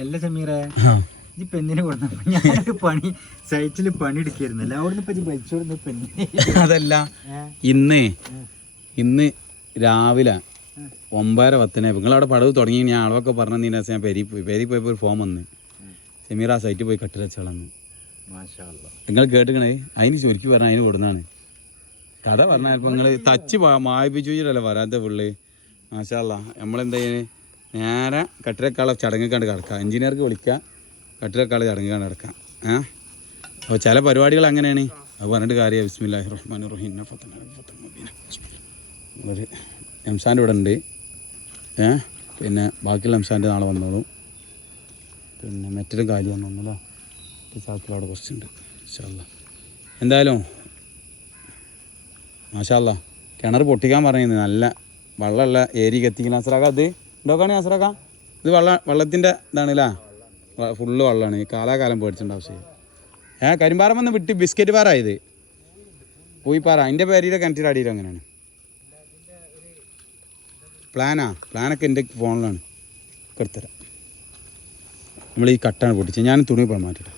അല്ല സമീറ ഈ പെണ്ണിനെ കൊടുത്തപ്പോ ഞാനൊരു പണി സൈറ്റിൽ പണി എടുക്കായിരുന്നല്ലോ അവിടുന്ന് ഇപ്പൊ വലിച്ചോടുന്ന പെണ്ണിനെ. അതല്ല ഇന്ന് രാവിലെ 9:10 നിങ്ങളവിടെ പടവ് തുടങ്ങി. ഞാൻ അളവൊക്കെ പറഞ്ഞു ഞാൻ പെരി പോയപ്പോൾ ഒരു ഫോം വന്ന് സമീറ ആ സൈറ്റിൽ പോയി കട്ടിൽ വെച്ചോളന്ന്. നിങ്ങൾ കേട്ടിക്കണേ അതിന് ചുരുക്കി പറഞ്ഞാൽ അതിന് കൊടുന്നാണ് കഥ പറഞ്ഞാൽ ഇപ്പം നിങ്ങൾ തച്ച് മായിപ്പിച്ചു വെച്ചിട്ടല്ലേ വരാത്ത പുള്ളി. മാഷാല്ല നമ്മളെന്താ ചെയ്യുന്നത് നേരെ കട്ടിലക്കാളെ ചടങ്ങ് കണ്ട് കിടക്കുക. എഞ്ചിനീയർക്ക് വിളിക്കുക കട്ടിലക്കാളെ ചടങ്ങ് കണ്ട് കിടക്കാം. അപ്പോൾ ചില പരിപാടികൾ അങ്ങനെയാണ്. അത് പറഞ്ഞിട്ട് കാര്യം ബിസ്മില്ലാഹിർ റഹ്മാനിർ റഹീം. ഒരു എംസാൻ്റെ ഇവിടെ ഉണ്ട്. പിന്നെ ബാക്കിയുള്ള എംസാൻ്റെ നാളെ വന്നോളും. പിന്നെ മറ്റൊരു കാര്യം വന്നല്ലോ ചാക്കിൽ അവിടെ കുറച്ചുണ്ട്. മാഷാല്ലാ എന്തായാലും മാഷാല്ലാ കിണർ പൊട്ടിക്കാൻ പറയുന്നത് നല്ല വെള്ളമുള്ള ഏരിയ എത്തിക്കണം. അസറാക്ക ഇത് ഉണ്ടോക്കാണ് അസറാക്ക ഇത് വെള്ളത്തിൻ്റെ ഇതാണല്ലേ ഫുള്ള് വെള്ളമാണ്. ഈ കാലാകാലം പേടിച്ചിട്ടുണ്ട് ആവശ്യം. കരിമ്പാറ വന്ന് വിട്ട് ബിസ്ക്കറ്റ് പാറ ഇത് പൂയിപ്പാറ അതിൻ്റെ പേരിയുടെ കിണറ്റിൻ്റെ അടിയിൽ അങ്ങനെയാണ്. പ്ലാനൊക്കെ എൻ്റെ ഫോണിലാണ് എടുത്തരാം. നമ്മൾ ഈ കട്ടാണ് പൊട്ടിച്ചത്. ഞാൻ തുണി പോയി മാറ്റിയിട്ട്